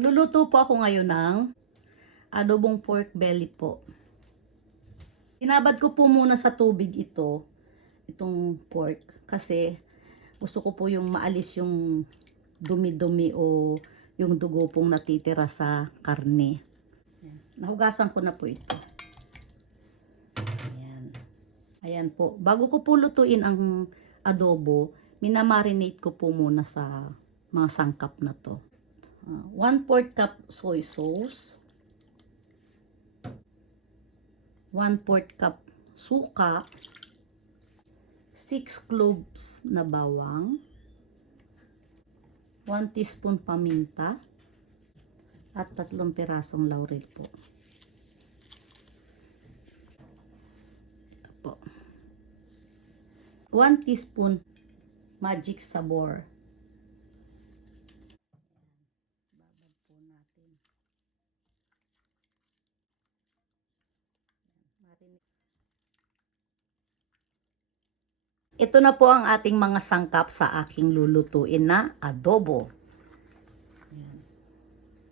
Luluto po ako ngayon ng adobong pork belly po. Tinabad ko po muna sa tubig itong pork kasi gusto ko po yung maalis yung dumi-dumi o yung dugo pong natitira sa karne. Nahugasan ko na po ito. Ayan. Ayan po. Bago ko po lutuin ang adobo, minamarinate ko po muna sa mga sangkap na to. 1/4 cup soy sauce, 1/4 cup suka, 6 cloves na bawang, 1 teaspoon paminta, at 3 pirasong laurel po. Ito po. 1 teaspoon magic SAVOR. Ito na po ang ating mga sangkap sa aking lulutuin na adobo.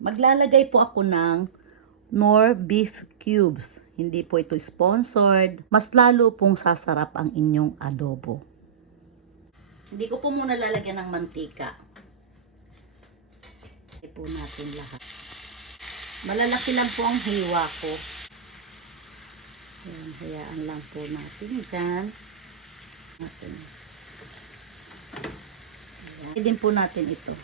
Maglalagay po ako ng nor beef cubes. Hindi po ito sponsored. Mas lalo pong sasarap ang inyong adobo. Hindi ko po muna lalagyan ng mantika. Ito po natin lahat. Malalaki lang po ang hiwa ko. Ayan, hayaan lang po natin dyan. Ayan. Din po natin ito.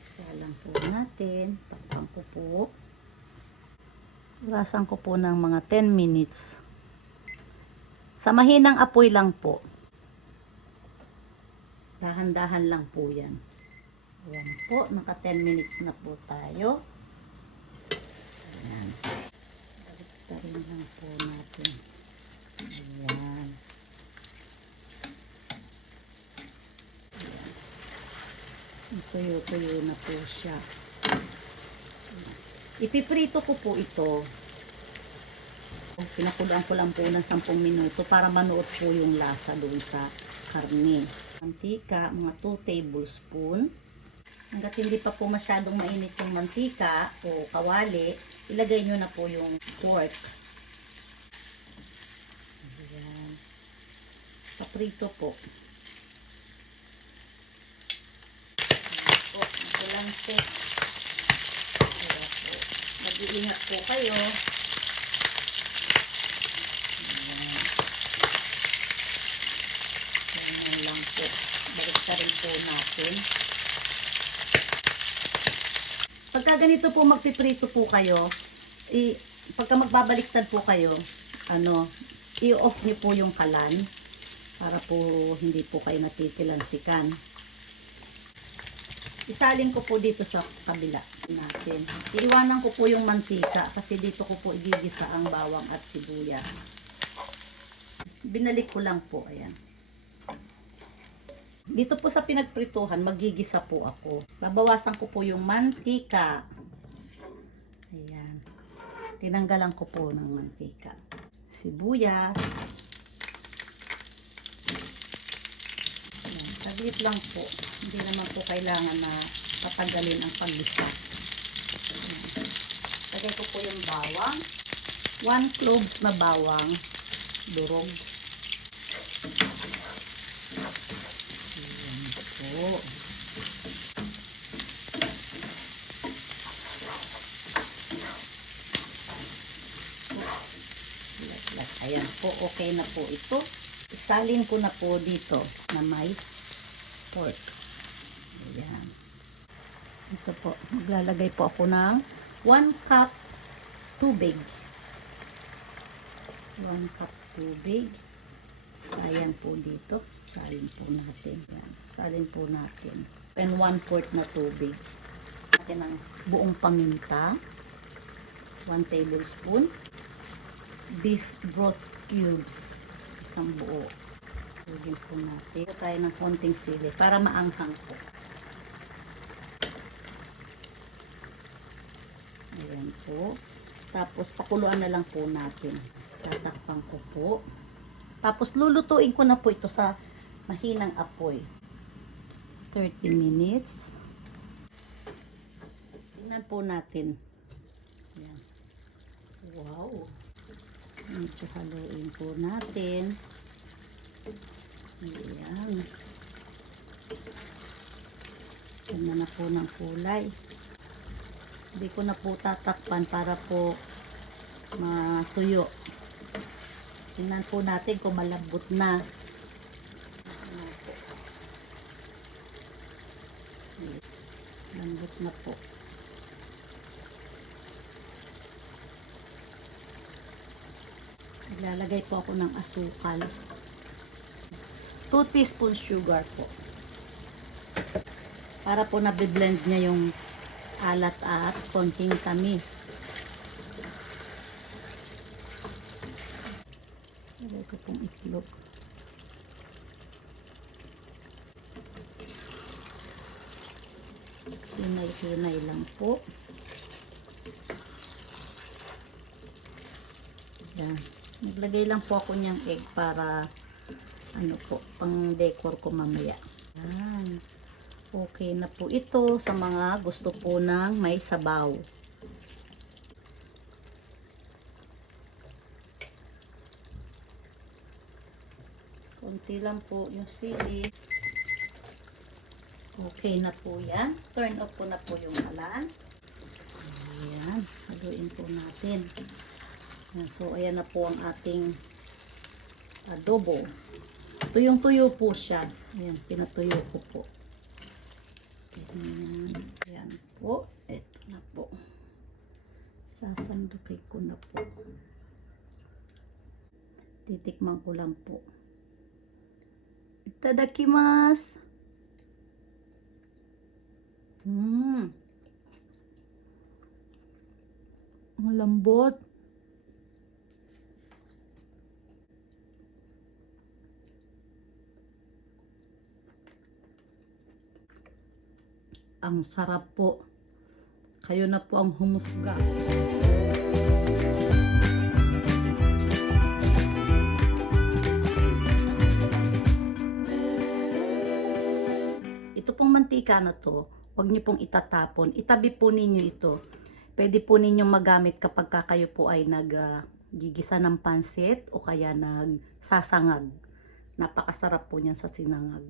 Isa lang po natin. Takpan ko po. Rasan ko po ng mga 10 minutes. Sa mahinang apoy lang po. Dahan-dahan lang po yan. Ayan po. Naka 10 minutes na po tayo. Ayan. Baliktarin lang po natin. Ayan. Tuyo-tuyo na po siya. Ipiprito ko po ito. Pinakulaan ko lang po ng 10 minuto para manuot po yung lasa doon sa karne. Mantika, mga 2 tablespoon. Hanggat hindi pa po masyadong mainit yung mantika o kawali, ilagay nyo na po yung pork. Ayan. Paprito po. Ayan po, magulansik. Ayan po. Mag-iingat po kayo. Ayan. Ayan lang po. Balik ka rin po natin. Pagka ganito po magpiprito po kayo, pagka magbabaliktad po kayo, i-off niyo po yung kalan para po hindi po kayo natitilansikan. Isalin ko po dito sa kabila natin. Iiwanan ko po yung mantika kasi dito ko po igigisa ang bawang at sibuyas. Binalik ko lang po, ayan. Dito po sa pinagprituhan, magigisa po ako. Babawasan ko po yung mantika. Ayan. Tinanggalan ko po ng mantika. Sibuyas. Ayan. Saglit lang po. Hindi naman po kailangan na patagalin ang paggisa. Lagay ko po yung bawang. 1 cloves na bawang. Durog. Ayan po, okay na po ito. Isalin ko na po dito na may pork. Ayan. Ito po, maglalagay po ako ng 1 cup tubig. 1 cup tubig. Sayan po dito. Salin po natin. Yan. Salin po natin. And 1/4 na tubig. Natin ang buong paminta. 1 tablespoon. Beef broth cubes. Isang buo. Tugin po natin. Ito tayo ng konting sili para maanghang po. Ayan po. Tapos pakuluan na lang po natin. Tatakpan ko po. Tapos lulutuin ko na po ito sa mahinang apoy. 30 minutes. Tingnan po natin. Ayan. Wow. Medyo haluin po natin. Ayan. Ganda na po ng kulay. Hindi ko na po tatakpan para po matuyo. Tingnan po natin kung malambot na. Lambot na po. Ilalagay po ako ng asukal. 2 teaspoons sugar po. Para po nabiblend niya yung alat at konting tamis. Lagay ko pong itlog. Hinay-hinay lang po. Yan. Naglagay lang po ako niyang egg para ano po, pang decor ko mamaya. Yan. Okay na po ito sa mga gusto po ng may sabaw. Konti lang po yung sili. Okay na po yan. Turn off po na po yung halan. Ayan. Haluin po natin. Ayan. So, ayan na po ang ating adobo. Tuyong-tuyo po siya. Ayan. Pinatuyo ko po. Ayan. Ayan po. Ito na po. Sasandukin ko na po. Titikman ko lang po. Itadakimasu. Ang lambot. Ang sarap po. Kayo na po ang humusga. Ito pong mantika na to, huwag niyo pong itatapon. Itabi po ninyo ito. Pwede po ninyong magamit kapag kayo po ay naggigisa ng pansit o kaya nagsasangag. Napakasarap po niyan sa sinangag.